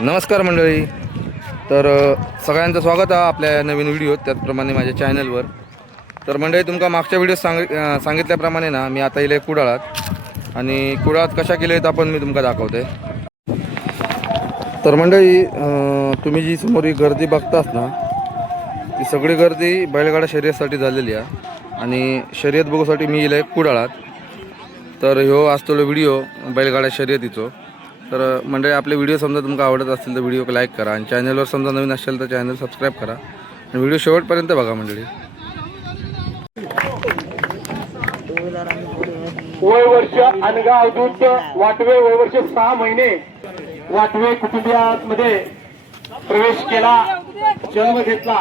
नमस्कार मंडळी. तर सगळ्यांचं स्वागत आहे आपल्या नवीन व्हिडिओ, त्याचप्रमाणे माझ्या चॅनलवर. तर मंडळी, तुमका मागच्या व्हिडिओ सांगितल्याप्रमाणे ना मी आता इले कुडाळात, आणि कुडाळात कशा केले तर आपण मी तुमका दाखवते. तर मंडळी, तुम्ही जी समोर ही गर्दी बघतास ना, ती सगळी गर्दी बैलगाडा शर्यतीसाठी झालेली आहे. आणि शर्यत बघूसाठी मी इले कुडाळात. तर ह्यो असतो व्हिडिओ बैलगाडा शर्यतीचो. तर मंडळी, आपले व्हिडिओ समजा तुमका आवडत असतील तर व्हिडिओ लाईक करा, आणि चॅनलवर समजा नवीन असेल तर चॅनल सबस्क्राईब करा, आणि व्हिडिओ शेवटपर्यंत बघा मंडळी. वय वर्ष अनगा अवधूत वाटवे, वय वर्ष 6 महिने वाटवे कुटुंबियांमध्ये प्रवेश केला, जन्म घेतला.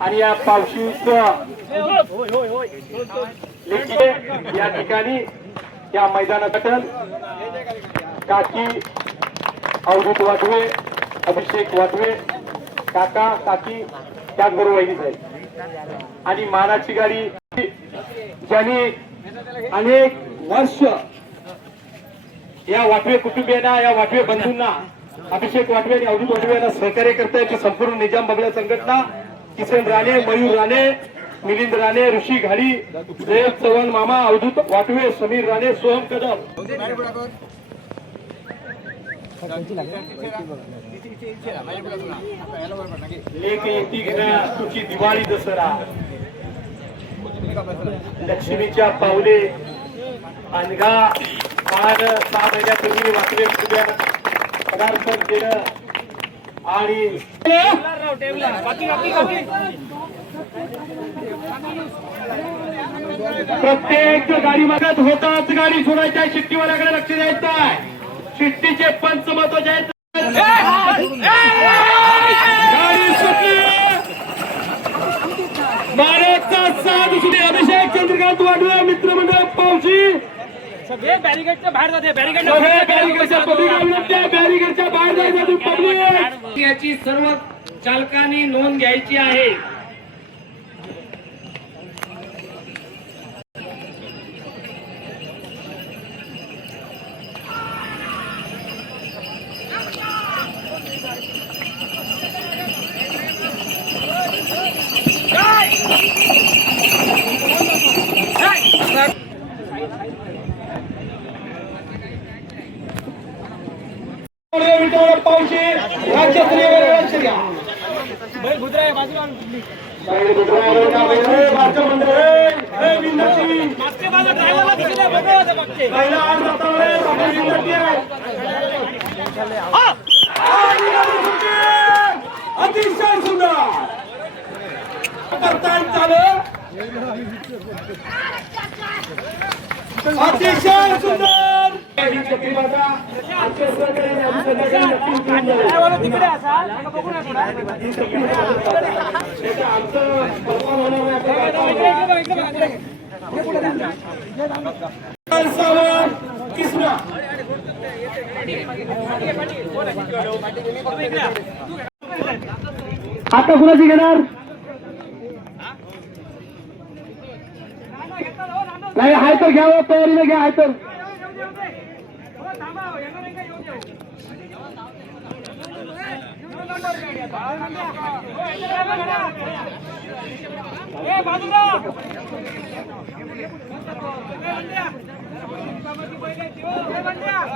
आणि या पावशीच या ठिकाणी या मैदानात काकी अवधूत वाटवे, अभिषेक वाटवे, काका काकी त्याचबरोबर वहिनीच आहे. आणि मानाची गाडी ज्यांनी अनेक वर्ष या वाटवे कुटुंबियांना, या वाटवे बंधूंना, अभिषेक वाटवे आणि अवधूत वाटवे यांना सहकार्य करतायत संपूर्ण निजाम बगळा संघटना, किसन राणे, मयूर राणे, मिलिंद राणे, ऋषी घाडी, जयंत चव्हाण मामा, अवधूत वाटवे, समीर राणे, सोहम कदम. लेक येती घेणार तुझी दिवाळी दसरा, लक्ष्मीच्या पावले अनगा मान 6 महिन्यापूर्वी वाटवे कुटुंबियांना पदार्पण केलं. आणि प्रत्येक गाडी मागत होताच गाडी सोडायच्या, शिट्टीवाल्याकडे लक्ष द्यायचं आहे. शिट्टीचे पंच महत्वाचे आहेत. गाडी सुटली, महाराजचा साथ सुटे. अभिषेक चंद्रकांत वाटवे, मित्रमंडळ पावशी सगळे बॅरिगेडच्या बाहेर जाते. बॅरिगेडच्या बाहेर जायचं पब्लिक. याची सर्व चालकांनी नोंद घ्यायची आहे. पावशी राज्यस्तरीय अतिशय सुंदर अतिशय सुंदर. आता कुणाची घेणार नाही? हाय तर घ्यावं, तयारीने घ्या. हाय तर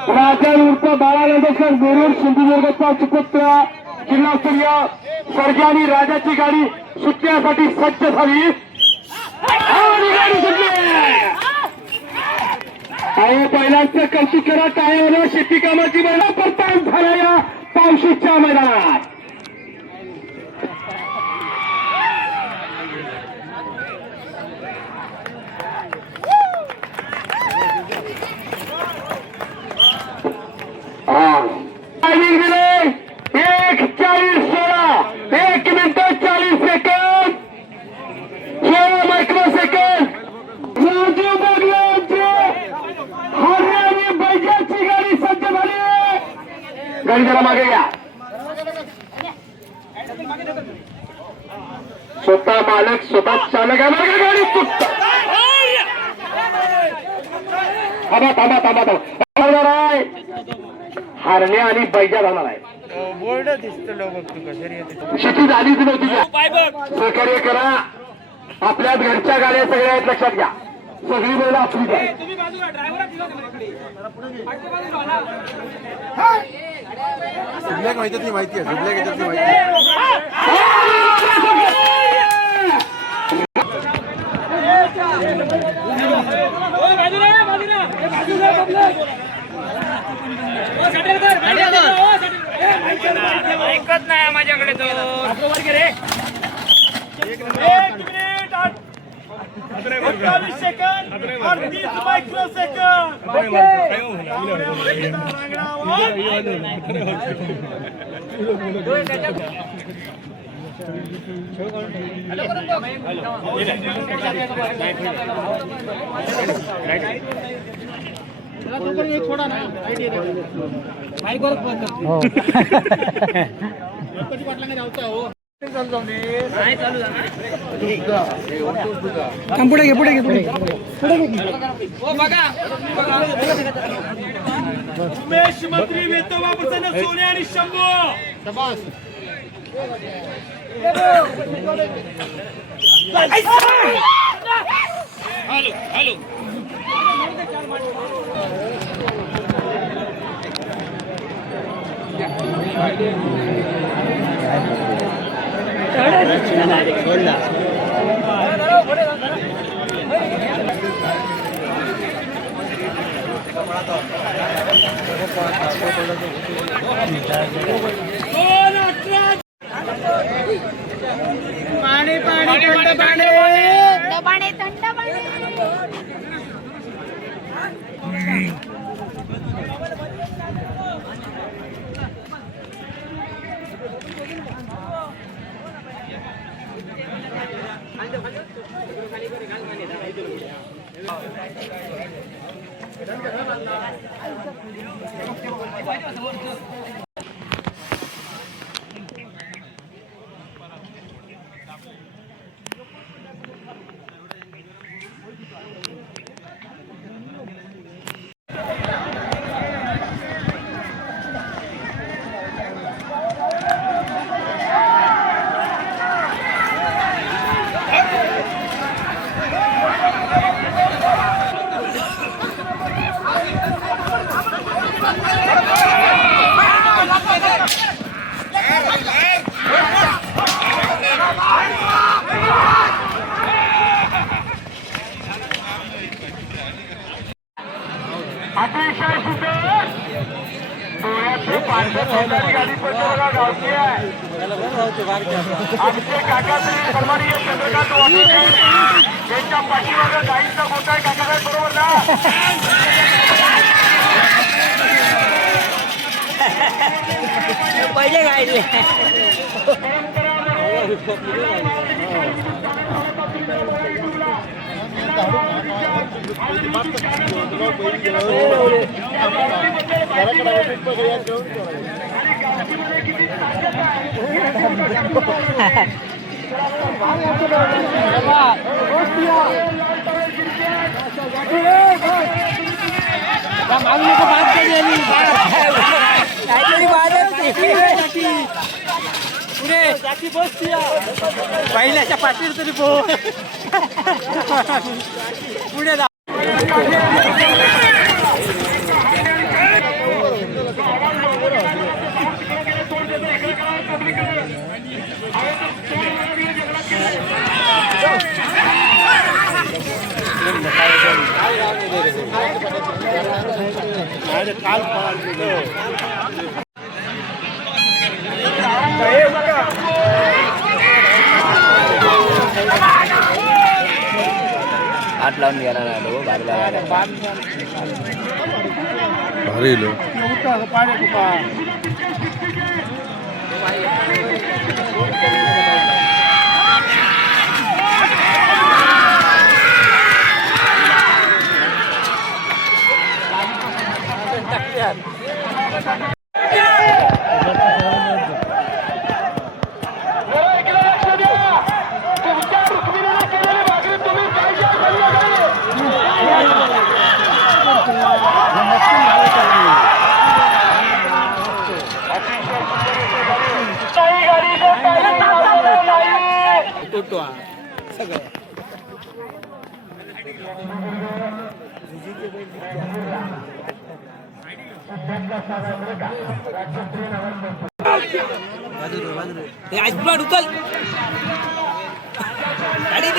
राजा उर्फ बाळा लंडेकर, गोरूर, सिंधुदुर्गचा सुपुत्र, जिल्हास्तरीय सर्जा आणि राजाची गाडी सुटण्यासाठी सज्ज झाली. गाडी सुटली. पहिल्यांचं कौतुक करा. टाळ्यावर शेती कामाची महिला परतान झाल्या या पावशीच्या मैदानात. टायमिंग दिले 1:40:16, 1 minute 40 second 16 micro second. Raju बगलांचे हरणे आणि बैजाची गाडी सज्ज झाली. गाडी जरा मागे घ्या. स्वतः मालक, स्वतः चालक आहे. गाडी सुटत. थांबा थांबा थांबा थांबा. हरणे आणि बैजा जाणार आहे. बोर्ड दिसतो बघ तुका शर्यत शेती झालीच नव्हती. सहकार्य करा. आपल्या घरच्या गाड्या सगळ्या आहेत, लक्षात घ्या. सगळी बैल आपली आहेत. जुबल्याक माहिती माहिती आहे, जुबल्याक याच्यातली माहिती आहे. ऐकत नाही माझ्याकडे तो उमेश मंत्री वेतोबा प्रसन्न सोने आणि शंभू. दबाणे थंड पाणी. अतिशय सुंदर डोळ्यातले पांढरे सोनारी गाडी पण बघा गावची आहे. आमचे काकाचे सन्माननीय चंद्रकांत वाघेकर त्यांच्या पाठीमागे गाईचा मोठा आहे. काकासाहेब बरोबर ना पहिले गायले पहिल्याच्या पाठीवर तरी पुढे जा हात लावून गेला ना तो भारी लो फोटो हा सगळं उचल गाडी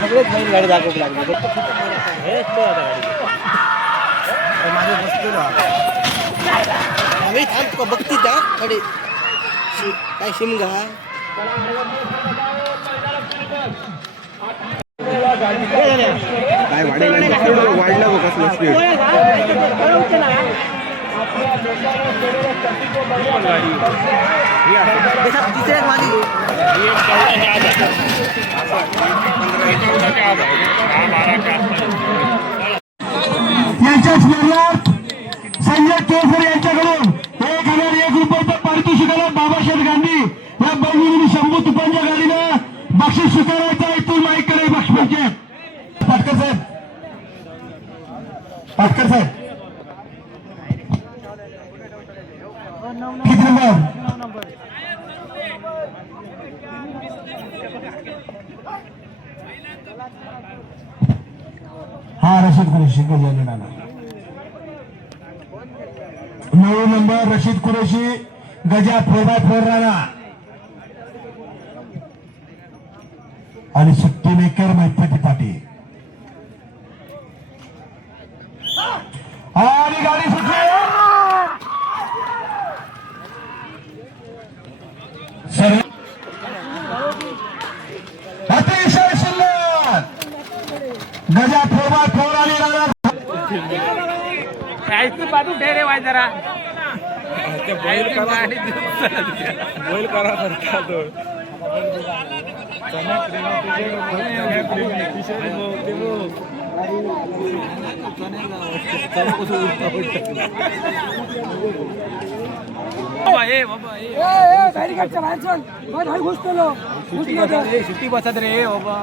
सगळेच नवीन गाडी दाखवू लागली माझे बसलेलो थांब तुका बघती त्या गाडी काय शिमगा काय वाढला बघ कसलं स्पीड यांच्या स्मरणार्थ संजय केसर यांच्याकडून 1,001 रुपयाचं पारितोषिकाला बाबासाहेब गांधी या बहिणीने शंभू तुपांच्या गाडीनं बक्षीस स्वीकारायचा इथून माईकडे बक्षीस पाटकर साहेब किती नंबर हा रशीद कुरेशी गेलेला 9 नंबर रशीद कुरेशी गजा 4x4 राणा आणि सुट्टी मेकर मैत्री पाटील आणि गाडी सुटली अतिशय सुंदर गजा 4x4 आणि राणा बाजू ठेरे वाय जरा बैल करा सुट्टी बसत रे बाबा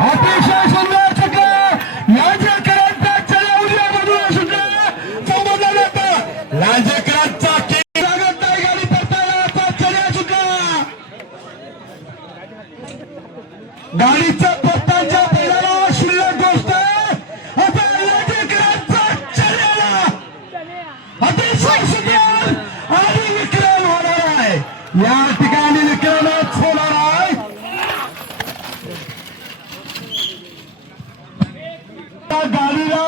अतिशय सुंदर चक्र लांजेकरांचा चला उद्या बाजूला सुटला संबोधन होतं लांजेकरांचा लागत नाही गाडी परतायला चल्या सुटला गाडीच्या पत्त्यांच्या पहिल्याला शिल्लक गोष्ट आता लांजेकरांचा चल्याला अतिशय सुंदर आणि विक्रम होणार आहे या ठिकाणी विक्रमच होणार आहे गाडीला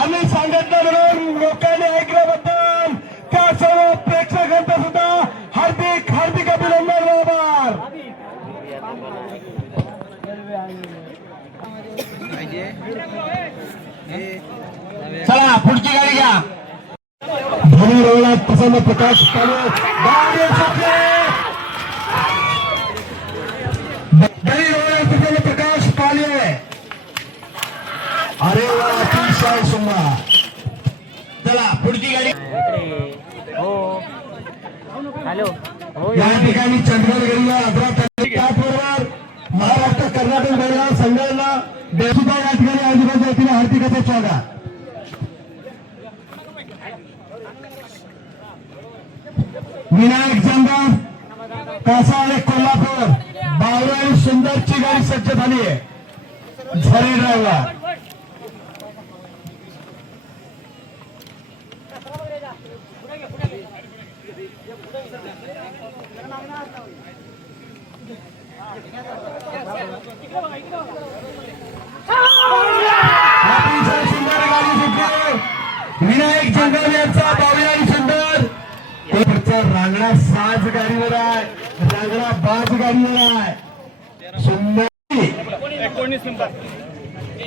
आम्ही सांगितलं म्हणून लोकांनी ऐकल्याबद्दल त्या सर्व प्रेक्षकांचा सुद्धा हार्दिक अभिनंदन आभार चला पुढची गाडी घ्या धनी रोला प्रसन्न प्रकाश धनी रोला प्रसन्न प्रकाश पाले अरे वा अतिशय सुंदर चला पुढची गाडी हॅलो या ठिकाणी चंद्रगडला अठरा त्याचबरोबर महाराष्ट्र कर्नाटक बैलगाड संघाला सुद्धा या ठिकाणी आजूबाजूला येथील हार्दिक असे स्वागत विनायक चंदर कासाळे कोल्हापूर बावराई सुंदरची गाडी सज्ज झाली आहे झरी ड्रायव्हर विनायक जंगल यांचा बावळी सुंदर रांगडा साज गाडीवर आहे रांगडा बाज गाडीवर आहे सुंदर 19 नंबर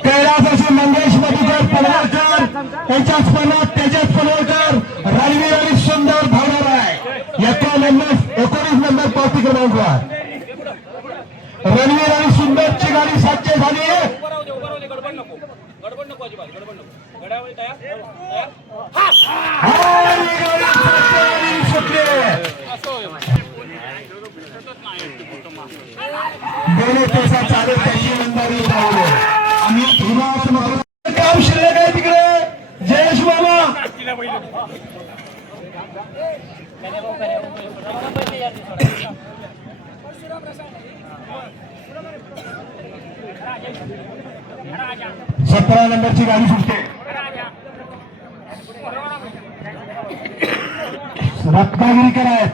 कैलासाचे मंगेश मधुकर पडवळकर त्यांच्या स्मरणात तेजस पडवळकर रणवीर आणि सुंदर धावणार आहे. याचा नंबर 19 नंबर पावती क्रमांकवर रणवीर आणि सुंदरची गाडी साध्य झाली आहे. चालेल त्याची मंदारी आम्ही काम शिल्लक आहे तिकडे. जयेश मामा सतरा नंबरची गाडी सुटते. रत्नागिरीकर आहेत.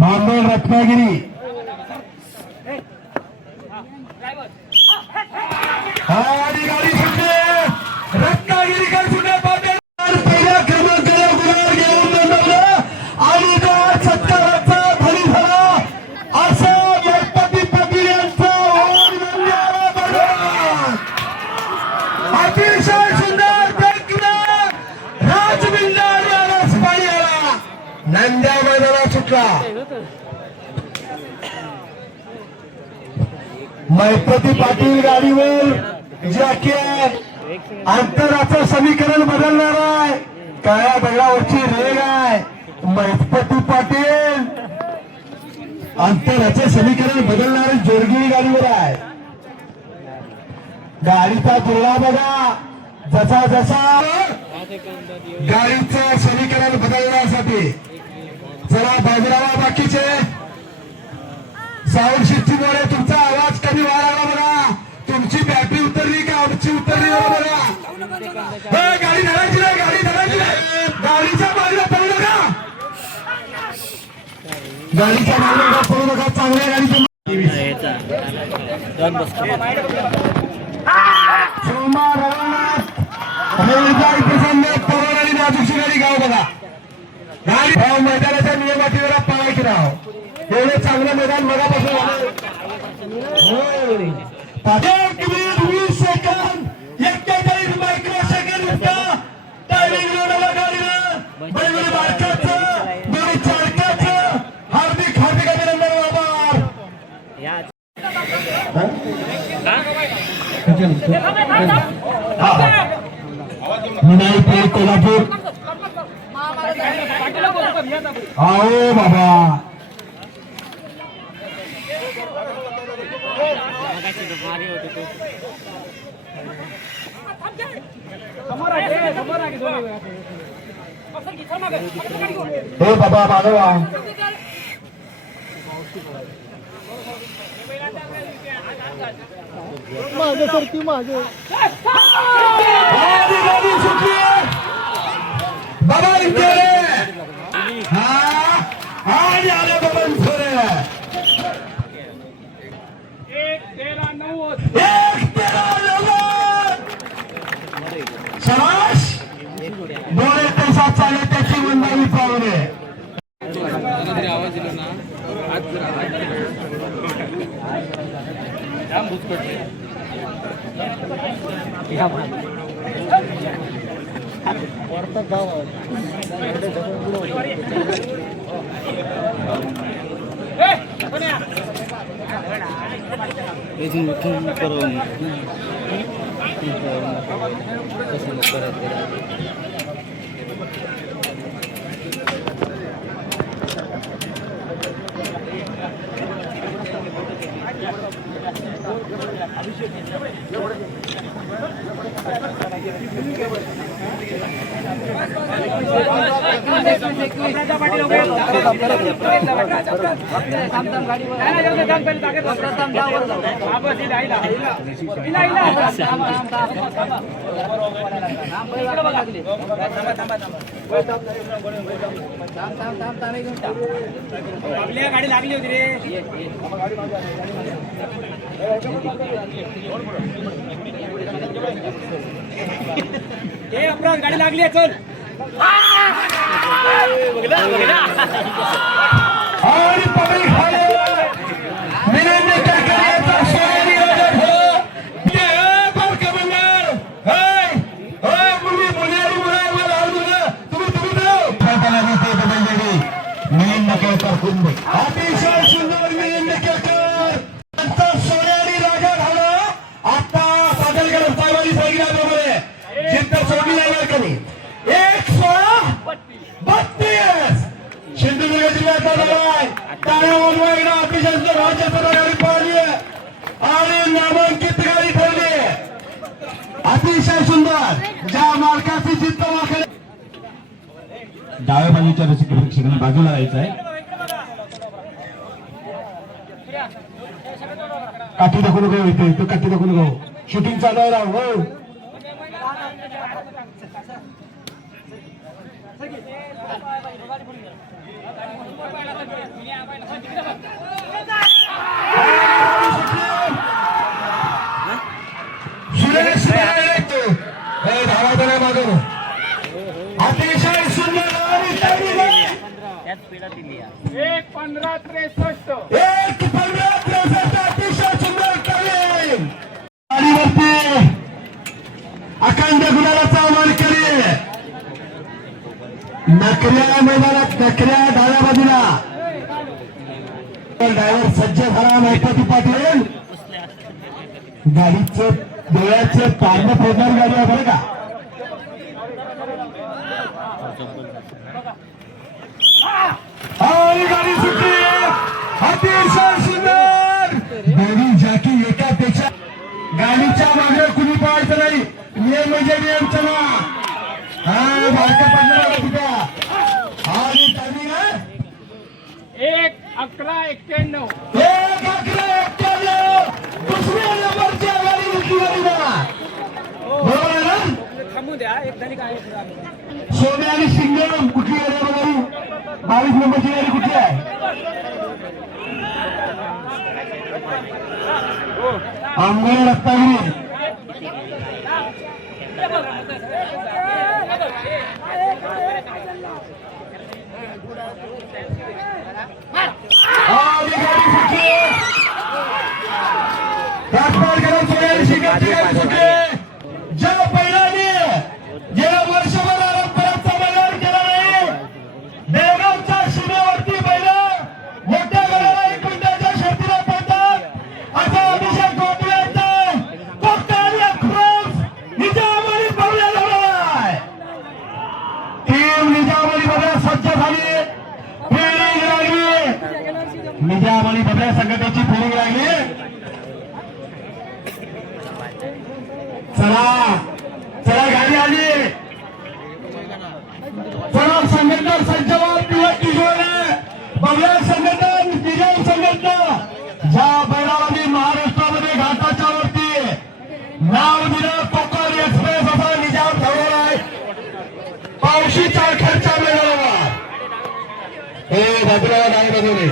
बांबळ रत्नागिरी आणि गाडी सुटते. रत्नागिरीकर सुटले पाटील पहिल्या क्रमांकाला गुलाल घेऊन नोंदवलं आणि तो 70चा धनी झाला असं गणपती पाटील यांचा अतिशय सुंदर राजबिंदा पाणी आला. नंद्या मैदानात सुटला. मैपती पाटील गाडीवर जॅकेट अंतराचं समीकरण बदलणार आहे. काळ्या दगडावरची रेग आहे. मैपती पाटील अंतराचे समीकरण बदलणारी जोरगिरी गाडीवर आहे. गाडीचा तुलना बघा. जसा जसा गाडीचं समीकरण बदलण्यासाठी जरा बाजूला बाकीचे साऊंड सिस्टीममुळे तुमचा आवाज कमी व्हायला लागला बघा. तुमची बॅटरी उतरली का आमची उतरली बघा. गाडी धरायची नाही. गाडी धरायची नाही. गाडीच्या बाजूला पडू नका. गाडीच्या बाजूला पडू नका. चांगल्या गाडीच्या सोमवार परवानगी बाजूची गाडी गाव बघा. गाडी मैदानाच्या नियमाटीवर पाळायची राव. एवढे चांगलं मैदान मगापासून झालं. 20 सेकंद 41 मायक्रो सेकंद टायमिंग रोडला गाडीनं बैलगाडी मालकाचं गाडी चालकाचं हार्दिक हार्दिक अभिनंदन. बाबा कोल्हापूर आओ बाबा. हो बाबा मागवा. माझं तर ती माझं गाडी सुटली बाबा. इथे हा आणि आले बाबा इथे 1-13-90 शाबास. 2 तासात चालेल त्याची मंदारी पाहुणे. गाडी लागली होती रे. अपराध गाडी लागली आहे. चल आणि अतिशय सुंदर मिलिंद केकर आता सोन्यानी राजा झाला. आता सादरकर साहेबांनी सांगितल्याप्रमाणे जिद्द सोडली जाणार कधी 1-16-32 सिंधुदुर्ग जिल्ह्याचा लढाई टाळ्या वाजवायला अतिशय सुंदर राज्याचा गाडी पाहिली आणि नामांकित गाडी ठरली. अतिशय सुंदर ज्या मार्काची जिद्द वाकली. डाव्या बाजूच्या रसिकांनी बाजूला जायचं आहे. काठी दाखवू नको इथे इथे काठी दाखवू नको. शूटिंग चालू आहे राव. हो धावा मागव. अतिशय सुंदर 1-15-63 अतिशय सुंदर करेल. गाडीवरती अखंड गुलालाचा मानकरी नकऱ्या मैदानात नकऱ्या डाव्या बाजूला ड्रायव्हर सज्ज झाला महिपती पाटील. गाडीचं डोळ्याचे पारणं फोडणारी गाडी आहे बरं का. आणि गाडी सुटली. अतिशय सुंदर दोन्ही जॅकी एकापेक्षा गाडीच्या मागे कुणी पाहायचं नाही. नियम म्हणजे नियम. चला हा बारका पडणार तुझा आणि टायमिंग आहे 1-11-91. 1-11-91 दुसऱ्या नंबरची गाडी घेतली गाडीला. बरोबर आहे ना. सोने आणि सिंगम कुठली गाडी आहे गाडी 22 नंबरची गाडी कुठली आहे. आंबोली रत्नागिरी. आणि गाडी सुटली. ज्या बैलाने गेल्या वर्षभर परतचा मैदान केला नाही. बेळगावच्या सीमेवरती बैल मोठ्या गडाला 1 मिनिटाच्या शर्तीला पडतात. असा अभिषेक गोटव्यांचा कोकतानी अक्रॉस निजामानी पावल्या झालाय. टीम निजामानी बघा सज्ज झाली. फिल्डिंग लागली. निजामानी बघा संघटनेची फिल्डिंग लागली. चला चला गाडी आली. चला संघटना सज्जवाद किंवा किशोर बघा संघटन निजाम संघटना ज्या बैलावानी महाराष्ट्रामध्ये घाटाच्या वरती नाव दिलं कोकण एक्सप्रेस असा निजाम ठरवला आहे. पावशीच्या खर्चा मिळाला. हे बाजूला गाडी बघवली.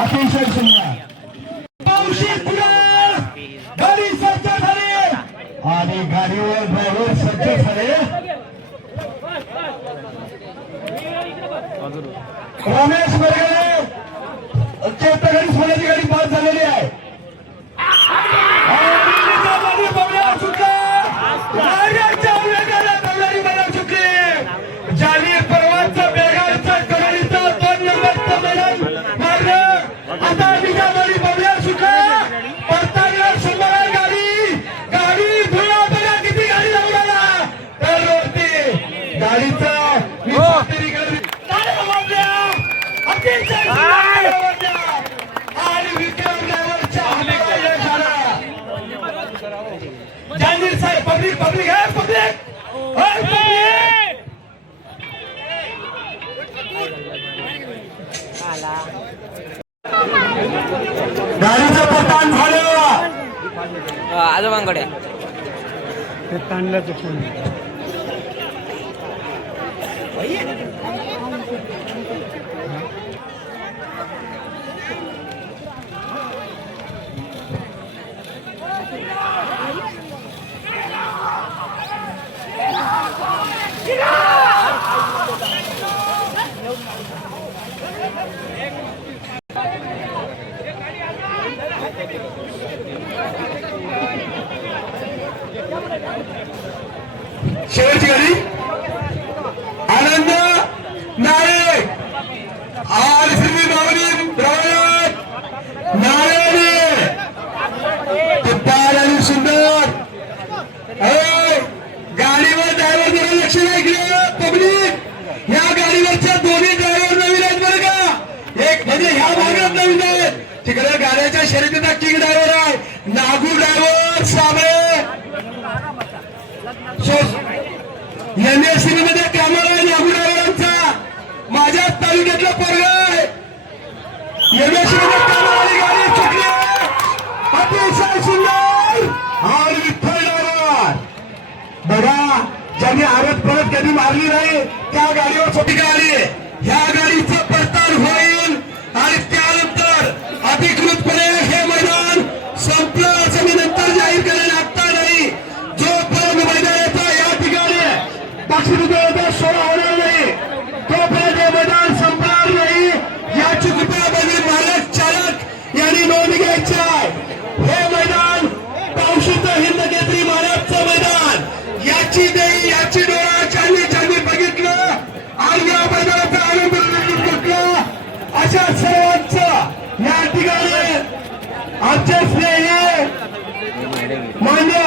अतिशय सुंदर गाडी सज्ज झाली आणि गाडीवर ड्रायव्हर सज्ज झाले. रमेश बर्गे चौथ्या सोन्याची गाडी पास झालेली आहे. जाली परवाचा बेगावचा कबड्डीचा 2 नंबरचा मैदान मारलं. आता निजामानी बबल्या सुटला. परताना सुंदर गाडी गाडी धुळा बघा किती गाडी लावला तर वरती गाडीचा अतिशय आणि विक्रम ड्रायव्हरच्या जानीर साहेब पब्लिक पब्लिक है पब्लिक गाडीचं पतान झालं. आजोबांकडे तांडल्याचं फोन शेवटची गाडी आनंद नाळे आणि श्री माऊली प्रवास नाळे तुपार आणि सुंदर गाडीवर ड्रायव्हर जरा लक्ष नाही पब्लिक या गाडीवरच्या दोन्ही ड्रायव्हर नवीन आहेत बरं का एक म्हणजे ह्या भागात नवीन आहेत तिकडे गाड्याच्या शर्यतीचा किंग ड्रायव्हर आहे नागू ड्रायव्हर साबळे एमएससी मध्ये कॅमेरा आहे नागू ड्रायव्हरांचा माझ्याच तालुक्यातला पोरगा आहे एमएससी मध्ये कॅमेरा गाडी सुटली अतिशय सुंदर आणि विठ्ठल ड्रायव्हर बघा ज्यांनी आरत परत कधी मारली नाही त्या गाडीवर सुटिका आली ह्या गाडीचं पडताळ होईल आणि त्यानंतर अधिकृतपणे हे मैदान संपलं असं मी नंतर जाहीर करायला लागता नाही जोपर्यंत मैदानाचा या ठिकाणी बक्षिस सोहळा होणार नाही तोपर्यंत हे मैदान संपणार नाही याची कृपया बघील मालक चालक यांनी नोंद घ्यायची आहे हे मैदान पावशीचं हिंद केसरी महाराजचं मैदान याची देई याची डोळा ज्यांनी बघितलं आणि या मैदानाचा आनंद घेतला अशा सर्वांचं या ठिकाणी आमचे स्नेही मान्य